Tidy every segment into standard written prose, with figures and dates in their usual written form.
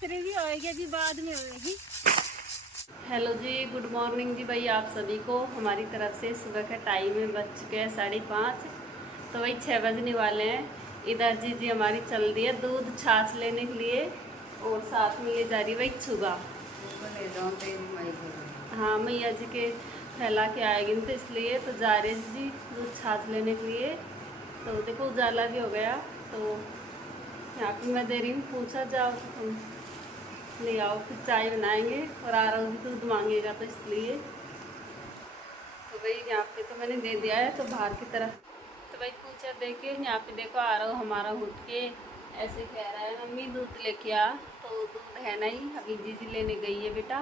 भी होएगी, अभी बाद में होएगी। हेलो जी, गुड मॉर्निंग जी भाई आप सभी को हमारी तरफ से। सुबह का टाइम है, बज चुके हैं 5:30, तो वही 6 बजने वाले हैं। इधर जी हमारी चल रही है दूध छाछ लेने के लिए, और साथ में ये जा रही है भाई छुगा। हाँ, मैया जी के फैला के आएगी तो इसलिए तो जा रहे जी दूध छाछ लेने के लिए। तो देखो उजाला भी हो गया, तो यहाँ पे मैं दे रही हूँ, पूछा जाओ तो तुम ले आओ, फिर चाय बनाएंगे। और आ रहा भी दूध मांगेगा तो इसलिए तो भाई यहाँ पे तो मैंने दे दिया है, तो बाहर की तरफ तो भाई पूछा दे के यहाँ पे देखो आ रहा हमारा उठ के ऐसे कह रहा है मम्मी दूध लेके आ। तो दूध है नहीं, अभी जीजी लेने गई है बेटा।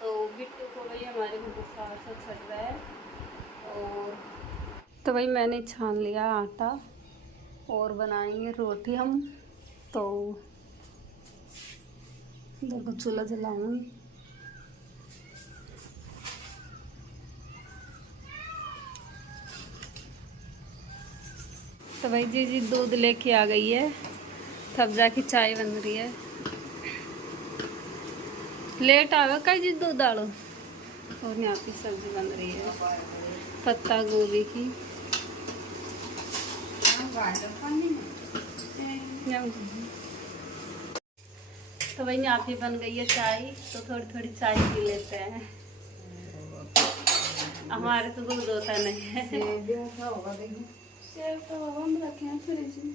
तो बिट्टू को भाई हमारे को बुखार सा चढ़ रहा है। और तो भाई मैंने छान लिया आटा और बनाएंगे रोटी हम। तो देखो चूल्हा जलाऊंगी। तो भाई जी दूध लेके आ गई है, तब जाके चाय बन रही है। लेट आवे का जी दूध डालो। और यहाँ पे सब्जी बन रही है पत्ता गोभी की। तो भाई यहाँ पे बन गई है चाय, तो थोड़ी थोड़ी चाय पी लेते हैं। हमारे तो दूध होता नहीं है। सेब तो हम रखे हैं फ्रिज में।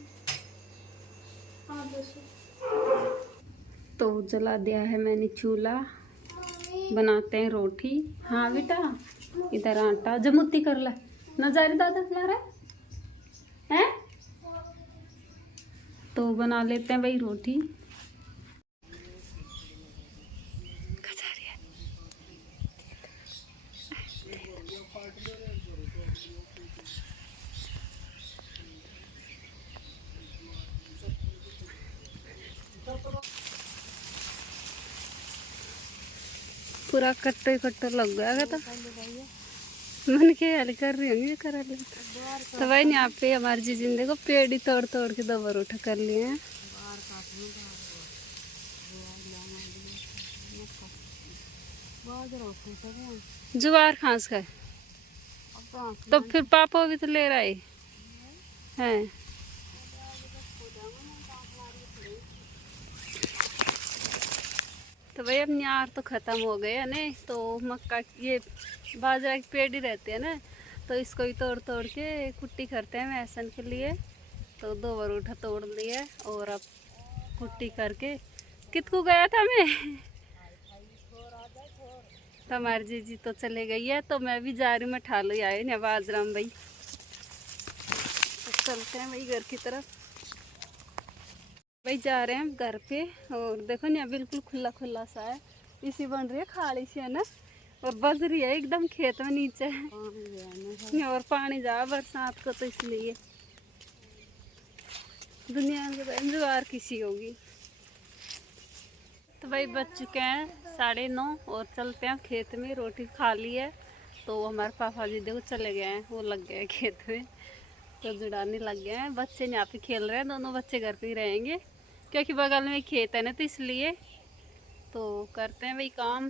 हाँ तो जला दिया है मैंने चूल्हा, बनाते हैं रोटी। हाँ बेटा, इधर आटा जमुती कर ला ना, जा रही दादा खिला रहा है। तो बना लेते हैं भाई रोटी। पूरा कट्टे कट्टे लग गया था, मन के हल कर रही होंगी करा ले। तो भाई यहाँ पे हमारी जी जिंदगी को पेड़ ही तोड़ तोड़ के 2 बार उठा कर लिए हैं। जुआर खांस का तो फिर पापा भी तो ले रहे हैं। तो भाई अब न्यार तो ख़त्म हो गए है ना, तो मक्का ये बाजरा के पेड़ ही रहते हैं ना, तो इसको ही तोड़ तोड़ के कुट्टी करते हैं मैसन के लिए। तो 2 बार उठा तोड़ लिया और अब कुट्टी करके कितकू गया था मैं। तो हमारी जीजी तो चले गई है, तो मैं भी जा रही हूँ, मैं ठालो आए ना बाजराम भाई। तो चलते हैं भाई घर की तरफ। भाई जा रहे हैं हम घर पे। और देखो ना बिल्कुल खुला खुला सा है, इसी बन रही है खाली सी है ना, और बज रही है एकदम खेत में नीचे। और पानी जा बरसात को, तो इसलिए दुनिया में जुआर किसी होगी। तो भाई बज चुके हैं 9:30 और चलते हैं खेत में। रोटी खा ली है, तो हमारे पापा जी देखो चले गए हैं, वो लग गए खेत में, तो जुड़ाने लग गए हैं। बच्चे यहाँ पे खेल रहे हैं, दोनों बच्चे घर पे ही रहेंगे क्योंकि बगल में खेत है ना, तो इसलिए तो करते हैं भाई काम।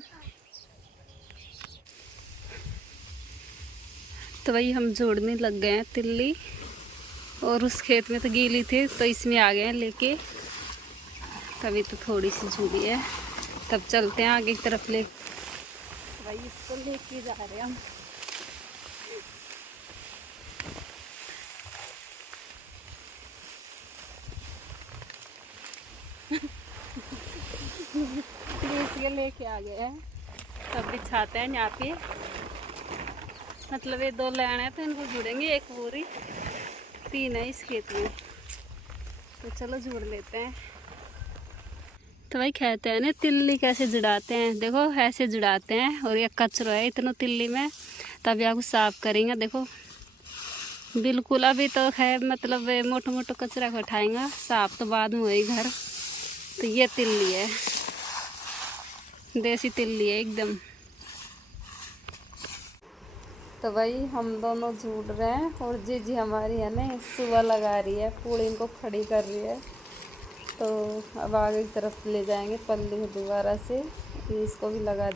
तो भाई हम जोड़ने लग गए हैं तिल्ली, और उस खेत में तो गीली थी तो इसमें आ गए हैं लेके। तभी तो थोड़ी सी जुड़ी है, तब चलते हैं आगे की तरफ ले। भाई इसको लेके जा रहे हैं हम। इसके लेके आ गए हैं, तब बिछाते हैं यहाँ पे। मतलब ये 2 लाइन है तो इनको जुड़ेंगे, एक पूरी 3 है इस खेत में, तो चलो जुड़ लेते हैं। तो भाई कहते हैं ना तिल्ली कैसे जुड़ाते हैं, देखो ऐसे जुड़ाते हैं। और ये कचरा है इतना तिल्ली में, तब आपको साफ करेंगे। देखो बिल्कुल अभी तो है, मतलब मोटो मोटो कचरा को उठाएंगे, साफ तो बाद में होई घर। तो ये तिल्ली है, देसी तिल्ली है एकदम। तो भाई हम दोनों जुड़ रहे हैं, और जीजी हमारी है ना सुबह लगा रही है, पूड़ी इनको खड़ी कर रही है। तो अब आगे की तरफ ले जाएंगे पल्ली को दोबारा से, इसको भी लगा।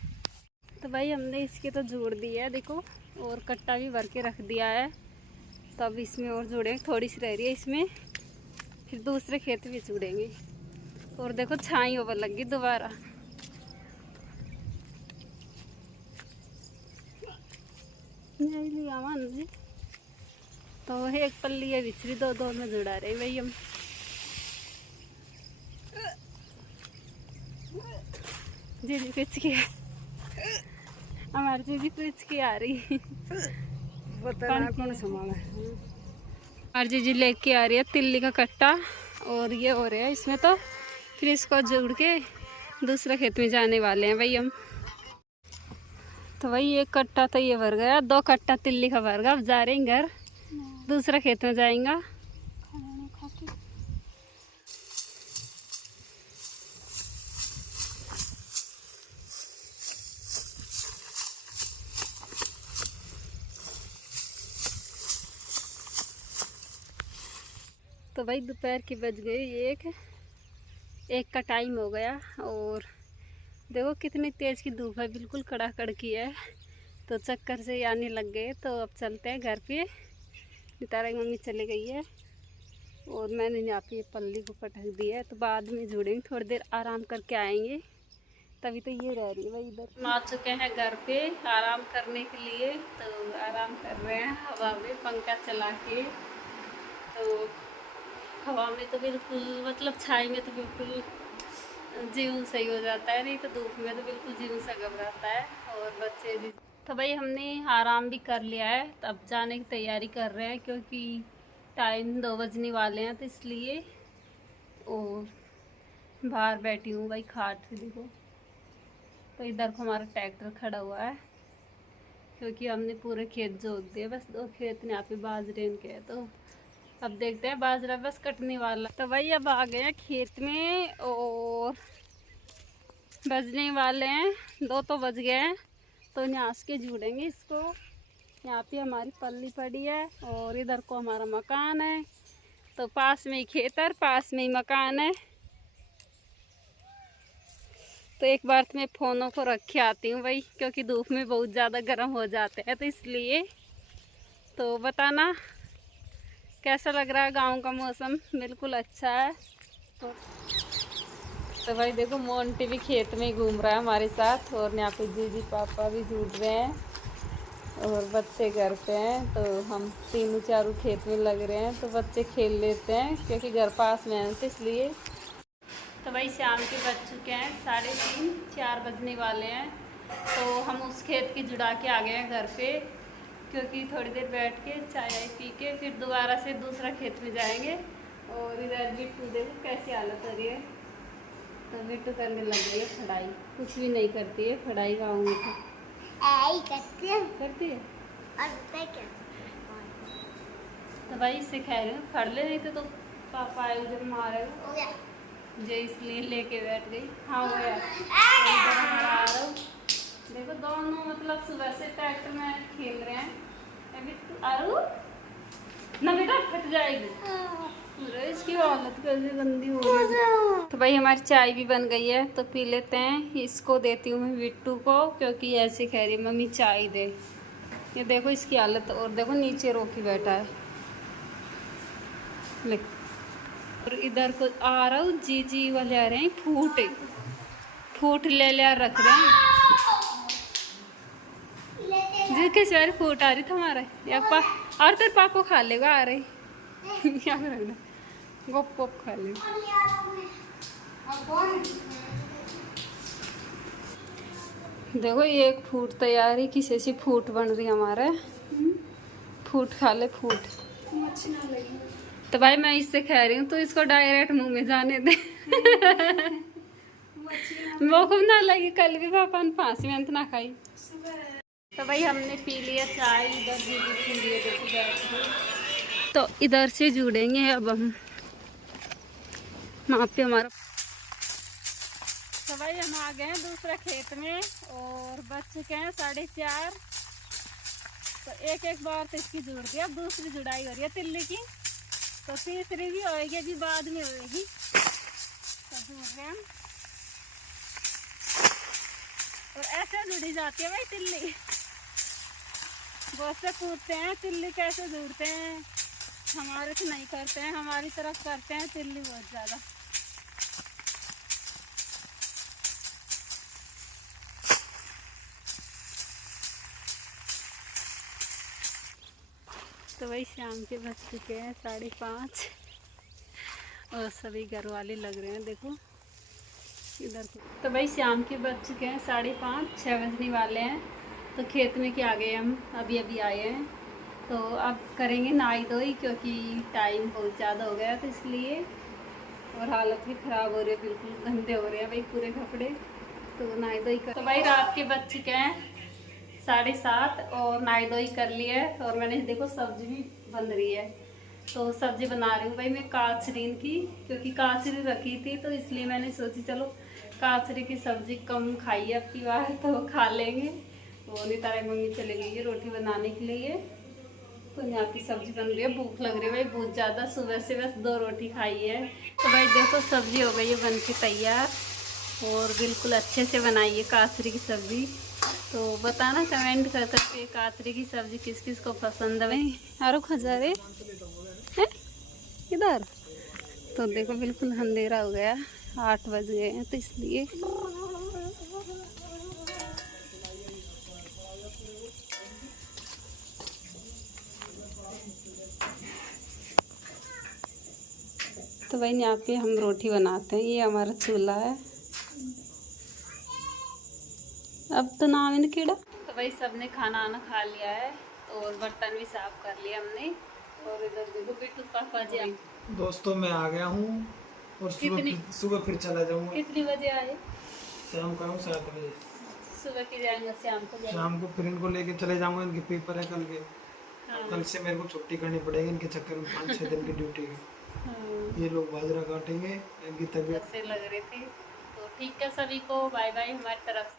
तो भाई हमने इसके तो जोड़ दिया है देखो, और कट्टा भी भर के रख दिया है। तो अब इसमें और जोड़ेंगे, थोड़ी सी रह रही है इसमें, फिर दूसरे खेत भी जोड़ेंगे। और देखो छाई ओवर लगी दोबारा। जी तो एक पल्ली है बिछड़ी, दो में जुड़ा रहे भाई हम। जी पिच की हमारी जी पिच की आ रही कौन संभाला है। हमारी जी लेके आ रही है तिल्ली का कट्टा, और ये हो रहा है इसमें। तो फिर इसको जोड़ के दूसरे खेत में जाने वाले हैं भाई हम। तो भाई एक कट्टा तो ये भर गया, 2 कट्टा तिल्ली का भर गया। अब जा रहे हैं घर, दूसरा खेत में जाएंगा। तो भाई दोपहर की बज गई एक का टाइम हो गया, और देखो कितनी तेज़ की धूप है, बिल्कुल कड़ाकड़ की है। तो चक्कर से आने लग गए। तो अब चलते हैं घर पे। नितारा की मम्मी चली गई है, और मैंने यहाँ पे पल्ली को पटक दिया है। तो बाद में जुड़ेंगे, थोड़ी देर आराम करके आएंगे। तभी तो ये रह रही है भाई इधर। हम आ चुके हैं घर पे आराम करने के लिए। तो आराम कर रहे हैं हवा में, पंखा चला के। तो हवा में तो बिल्कुल, मतलब छाई में तो बिल्कुल जीव सही हो जाता है, नहीं तो धूप में तो बिल्कुल जीव सा घबराता है। और बच्चे भी। तो भाई हमने आराम भी कर लिया है, तो अब जाने की तैयारी कर रहे हैं, क्योंकि टाइम 2 बजने वाले हैं। तो इसलिए और बाहर बैठी हूँ भाई खाट से देखो। तो इधर को हमारा ट्रैक्टर खड़ा हुआ है, क्योंकि हमने पूरे खेत जोत दिए। बस 2 खेत यहाँ पे बाजरे के हैं। तो अब देखते हैं, बाजरा बस कटने वाला। तो भाई अब आ गए हैं खेत में, और बजने वाले हैं, 2 तो बज गए हैं। तो यहाँ के जुड़ेंगे इसको। यहाँ पे हमारी पल्ली पड़ी है, और इधर को हमारा मकान है। तो पास में ही खेत है, पास में ही मकान है। तो एक बार तो मैं फ़ोनों को रख के आती हूँ भाई, क्योंकि धूप में बहुत ज़्यादा गर्म हो जाते हैं। तो इसलिए तो बताना कैसा लग रहा है। गांव का मौसम बिल्कुल अच्छा है। तो भाई देखो मोंटी भी खेत में ही घूम रहा है हमारे साथ, और यहाँ पे जीजी पापा भी जुड़ रहे हैं, और बच्चे घर पे हैं। तो हम तीनों चारों खेत में लग रहे हैं। तो बच्चे खेल लेते हैं, क्योंकि घर पास में है तो इसलिए। तो भाई शाम के बज चुके हैं 3:30, 4 बजने वाले हैं। तो हम उस खेत की जुड़ा के आ गए हैं घर पे, क्योंकि थोड़ी देर बैठ के चाय पी के फिर दोबारा से दूसरा खेत में जाएंगे। और इधर बिट्टू देखो कैसी हालत हो रही है। तो बिट्टू करने लग गई है पढ़ाई, कुछ भी नहीं करती है पढ़ाई गाँव में। करती है क्या? तो भाई इससे कह रही हूँ पढ़ ले, नहीं तो पापा आए उधर मारे जो, इसलिए लेके बैठ गई। हाँ हो गया। इधर हमारा आ रहा हूँ देखो, दोनों मतलब सुबह से ट्रैक्टर में खेल रहे हैं। आरू ना बेटा फट जाएगी, इसकी हालत कैसे गंदी हो गई। तो भाई हमारी चाय भी बन गई है, तो पी लेते हैं। इसको देती हूँ मैं बिट्टू को, क्योंकि ऐसे कह रही मम्मी चाय दे। ये देखो इसकी हालत, और देखो नीचे रोकी बैठा है। और इधर को आ रहा हूँ, जी वाले आ रहे हैं, फूट ले रख रहे हैं। जी किस बार फूट आ रही तुम्हारा या और तेरे पापा खा लेगा आ रही क्या करना, गोप खा ले। देखो एक फूट तैयार है, किसी सी फूट बन रही हमारे। फूट खा ले फूट। तो भाई मैं इससे कह रही हूँ तो इसको डायरेक्ट मुंह में जाने दे। मौका ना लगी, कल भी पापा ने फांसी में ना खाई। तो भाई हमने पी लिया चाय, इधर भी पी लिए देखो बैठ के। तो इधर से जुड़ेंगे अब हम वहाँ पे हमारा। तो भाई हम आ गए हैं दूसरा खेत में, और बच चुके हैं 4:30। तो एक बार तो इसकी जुड़ गई, अब दूसरी जुड़ाई हो रही है तिल्ली की। तो तीसरी भी होएगी, अभी बाद में होएगी। दूर रहे हम। और ऐसे जुड़ी जाती है भाई तिल्ली, बहुत से कूदते हैं, तिल्ली कैसे दूरते हैं। हमारे तो नहीं करते हैं, हमारी तरफ करते हैं तिल्ली बहुत ज़्यादा। तो वही शाम के बज चुके हैं 5:30 और सभी घर वाले लग रहे हैं, देखो इधर। तो भाई शाम के बज चुके हैं 5:30, 6 बजने वाले हैं। तो खेत में क्या आ गए हम, अभी अभी आए हैं। तो अब करेंगे नहाई धोई, क्योंकि टाइम बहुत ज़्यादा हो गया तो इसलिए। और हालत भी ख़राब हो रही है, बिल्कुल गंदे हो रहे हैं भाई पूरे कपड़े। तो नहाई धोई कर, तो भाई रात के बज चुके हैं 7:30 और नहाई धोई कर ली है। और मैंने देखो सब्जी भी बन रही है, तो सब्जी बना रही हूँ भाई मैं काचरीन की, क्योंकि काचरी रखी थी तो इसलिए मैंने सोची चलो काचरी की सब्जी कम खाई है अब की बार, तो खा लेंगे। वो नहीं तारा मम्मी चले गई है रोटी बनाने के लिए, तो यहाँ की सब्जी बन रही है। भूख लग रही है भाई बहुत ज़्यादा, सुबह से बस 2 रोटी खाई है। तो भाई देखो सब्जी हो गई है बन के तैयार, और बिल्कुल अच्छे से बनाई है काचरी की सब्जी। तो बताना कमेंट कर करके काचरी की सब्जी किस किस को पसंद है भाई। आरो खजारे हैं इधर। तो देखो बिल्कुल अंधेरा हो गया, 8 बज गए हैं, तो इसलिए तो भाई यहाँ पे हम रोटी बनाते हैं, ये हमारा चूल्हा है। अब तो नाम है कीड़ा। तो भाई सबने खाना आना खा लिया है और बर्तन भी साफ कर लिया हमने। और इधर देखो बिट्टू पापा जी। दोस्तों मैं आ गया हूँ और सुबह फिर चला जाऊंगा। कितनी बजे आए? शाम को आऊँ 7 बजे। सुबह की जाएंगे, शाम को फिर इनको लेके चले जाऊंगा, इनके पेपर है कल के। हाँ। कल से मेरे को छुट्टी करनी पड़ेगी इनके चक्कर में, 5-6 दिन की ड्यूटी है। हाँ। ये लोग बाजरा काटेंगे, इनकी तबीयत से लग रही थी। तो ठीक है सभी को बाय बाय हमारी तरफ से।